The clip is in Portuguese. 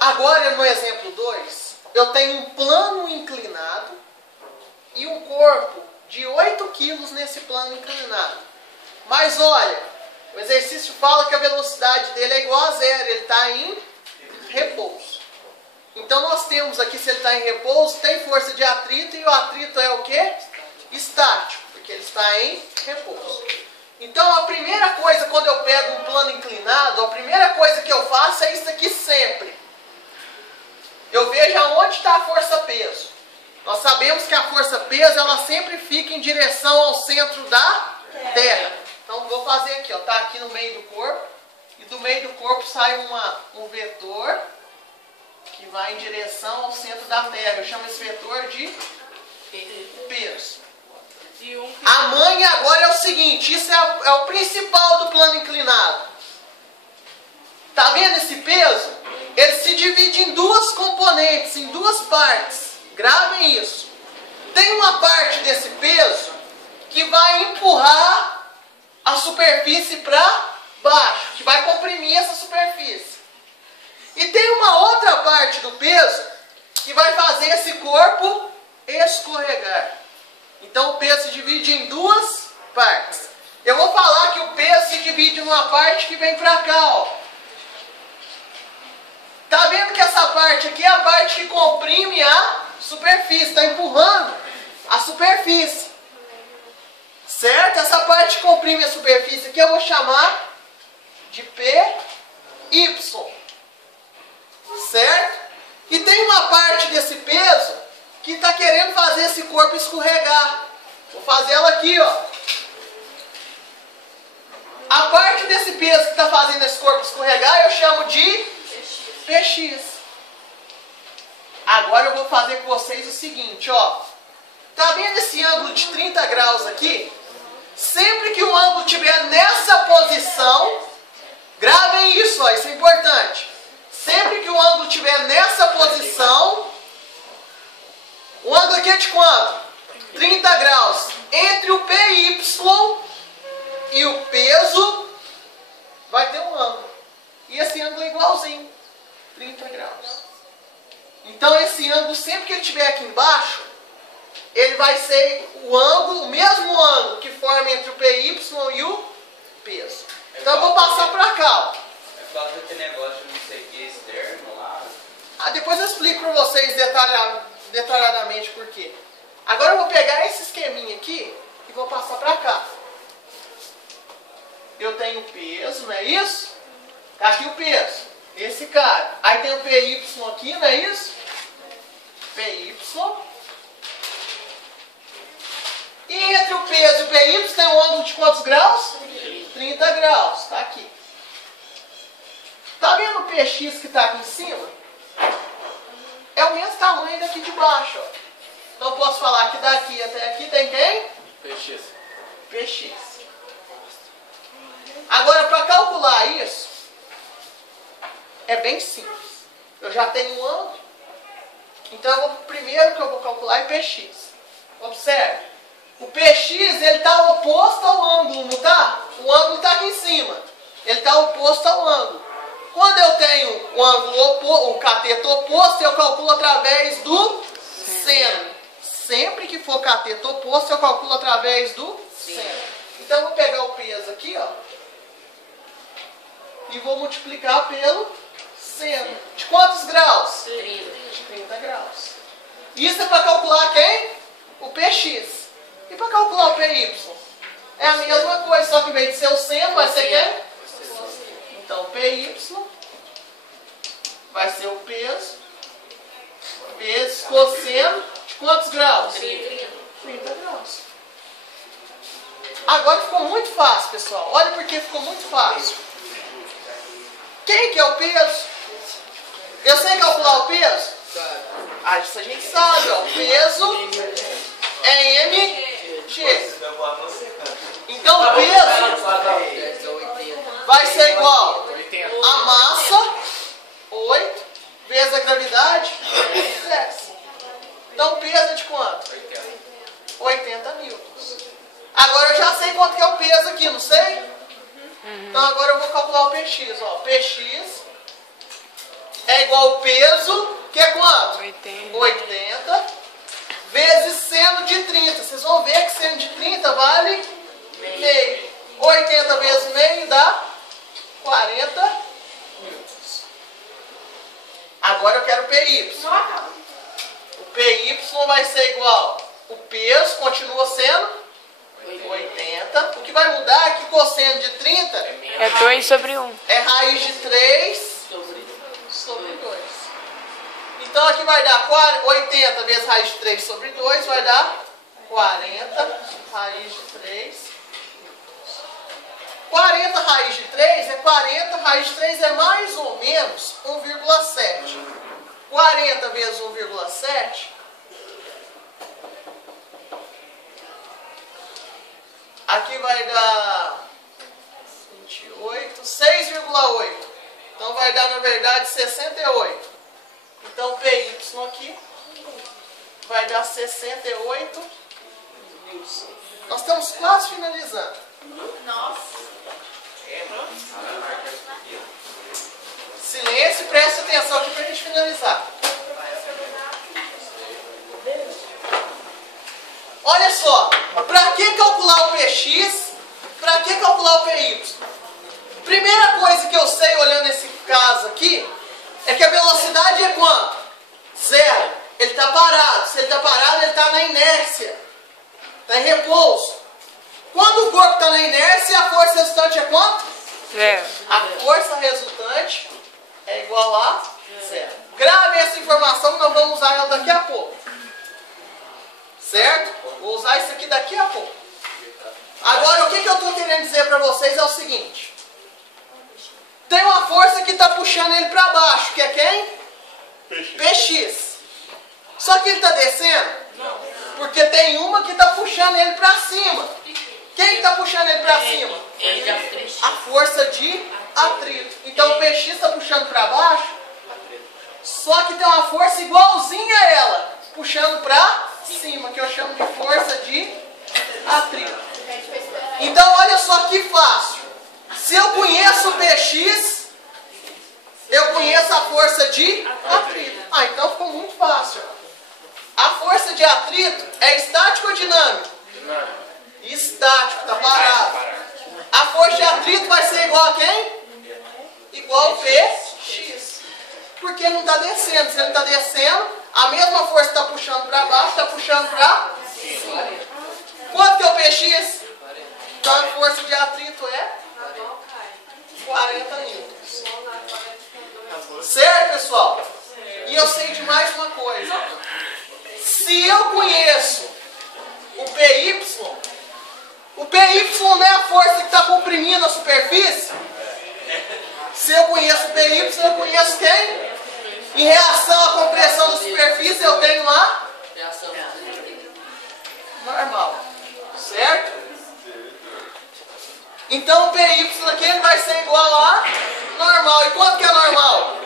Agora, no exemplo 2, eu tenho um plano inclinado e um corpo de 8 kg nesse plano inclinado. Mas olha, o exercício fala que a velocidade dele é igual a zero, ele está em repouso. Então nós temos aqui, se ele está em repouso, tem força de atrito, e o atrito é o quê? Estático, porque ele está em repouso. Então a primeira coisa, quando eu pego um plano inclinado, a primeira coisa que eu faço é isso aqui sempre. Eu vejo aonde está a força-peso. Nós sabemos que a força-peso, ela sempre fica em direção ao centro da Terra. Então vou fazer aqui, está aqui no meio do corpo, e do meio do corpo sai um vetor que vai em direção ao centro da Terra. Eu chamo esse vetor de peso. A manha agora é o seguinte, isso é o principal do plano inclinado. Está vendo esse peso? Ele se divide em duas componentes, em duas partes. Gravem isso. Tem uma parte desse peso que vai empurrar a superfície para baixo, que vai comprimir essa superfície. E tem uma outra parte do peso que vai fazer esse corpo escorregar. Então o peso se divide em duas partes. Eu vou falar que o peso se divide numa parte que vem para cá, ó. Tá vendo que essa parte aqui é a parte que comprime a superfície, está empurrando a superfície. Certo? Essa parte que comprime a superfície aqui eu vou chamar de PY. Certo? E tem uma parte desse peso que está querendo fazer esse corpo escorregar. Vou fazer ela aqui, ó. A parte desse peso que está fazendo esse corpo escorregar eu chamo de PX. Agora eu vou fazer com vocês o seguinte, ó. Tá vendo esse ângulo de 30 graus aqui? Sempre que o ângulo estiver nessa posição, gravem isso, ó, isso é importante. Sempre que o ângulo estiver nessa posição, o ângulo aqui é de quanto? 30 graus. Entre o PY e o peso, vai ter um ângulo. E esse ângulo é igualzinho, 30 graus. Então esse ângulo, sempre que ele estiver aqui embaixo, ele vai ser o ângulo, o mesmo ângulo que forma entre o PY e o peso. Então eu vou passar para cá, ó. É por causa daquele negócio de não sei o que externo lá. Depois eu explico para vocês detalhadamente por quê. Agora eu vou pegar esse esqueminha aqui e vou passar para cá. Eu tenho o peso, não é isso? Tá aqui o peso, esse cara. Aí tem o PY aqui, não é isso? PY. E entre o peso e o PY tem um ângulo de quantos graus? 30 graus, tá aqui. Tá vendo o PX que tá aqui em cima? É o mesmo tamanho daqui de baixo, ó. Então eu posso falar que daqui até aqui tem quem? PX. PX. Agora, para calcular isso, é bem simples. Eu já tenho um ângulo. Então, o primeiro que eu vou calcular é PX. Observe. O PX, ele está oposto ao ângulo, não está? O ângulo está aqui em cima. Ele está oposto ao ângulo. Quando eu tenho o ângulo o cateto oposto, eu calculo através do seno. Sempre que for cateto oposto, eu calculo através do seno. Então, eu vou pegar o peso aqui, ó, e vou multiplicar pelo seno. De quantos graus? 30. De 30 graus. Isso é para calcular quem? O PX. E para calcular o PY? É a mesma coisa, só que em vez de ser o seno, vai ser quem? Então, o PY vai ser o peso vezes cosseno de quantos graus? 30 graus. Agora ficou muito fácil, pessoal. Olha porque ficou muito fácil. Quem que é o peso? Eu sei calcular o peso? Isso a gente sabe, ó. O peso é mg. Então o peso vai ser igual a massa, 8, vezes a gravidade, 10. Então o peso é de quanto? 80 newtons. Agora eu já sei quanto que é o peso aqui, não sei? Então agora eu vou calcular o PX. Ó. PX é igual ao peso, que é quanto? 80. 80 vezes seno de 30. Vocês vão ver que seno de 30 vale meio. 80 vezes meio dá 40 newtons. Agora eu quero PY. O PY vai ser igual. O peso continua sendo 80. O que vai mudar é que o cosseno de 30 É 2 sobre 1. é raiz de 3 sobre 2. Então aqui vai dar 80 vezes raiz de 3 sobre 2, vai dar 40 raiz de 3. 40 raiz de 3 é 40, raiz de 3 é mais ou menos 1,7. 40 vezes 1,7 aqui vai dar 28, 6,8. Então vai dar na verdade 68. Então PY aqui vai dar 68. Nós estamos quase finalizando. Silêncio, preste atenção aqui para a gente finalizar. Olha só, para que calcular o PX? Para que calcular o PY? Primeira coisa que eu sei olhando esse caso aqui é que a velocidade é quanto? Zero. Ele está parado. Se ele está parado, ele está na inércia. Está em repouso. Quando o corpo está na inércia, a força resultante é quanto? Zero. A força resultante é igual a zero. Grave essa informação, nós vamos usar ela daqui a pouco. Certo? Vou usar isso aqui daqui a pouco. Agora, o que eu estou querendo dizer para vocês é o seguinte. Tem uma força que está puxando ele para baixo, que é quem? PX. Só que ele está descendo? Não. Porque tem uma que está puxando ele para cima. Quem está puxando ele para cima? A força de atrito. Então o PX está puxando para baixo, só que tem uma força igualzinha a ela, puxando para cima, que eu chamo de força de atrito. Então olha só que fácil. Se eu conheço o PX, eu conheço a força de atrito. Então ficou muito fácil. A força de atrito é estático ou dinâmico? Estático, está parado. A força de atrito vai ser igual a quem? Igual ao PX. Porque não está descendo. Se ele está descendo, a mesma força está puxando para baixo, está puxando para cima. Quanto que é o PX? Então a força de atrito é 40 newtons. Certo, pessoal? E eu sei de mais uma coisa. Se eu conheço o PY não é a força que está comprimindo a superfície? Se eu conheço o PY, eu conheço quem? Em reação à compressão da superfície, eu tenho a normal. Certo? Então o PY aqui ele vai ser igual a normal. E quanto que é normal?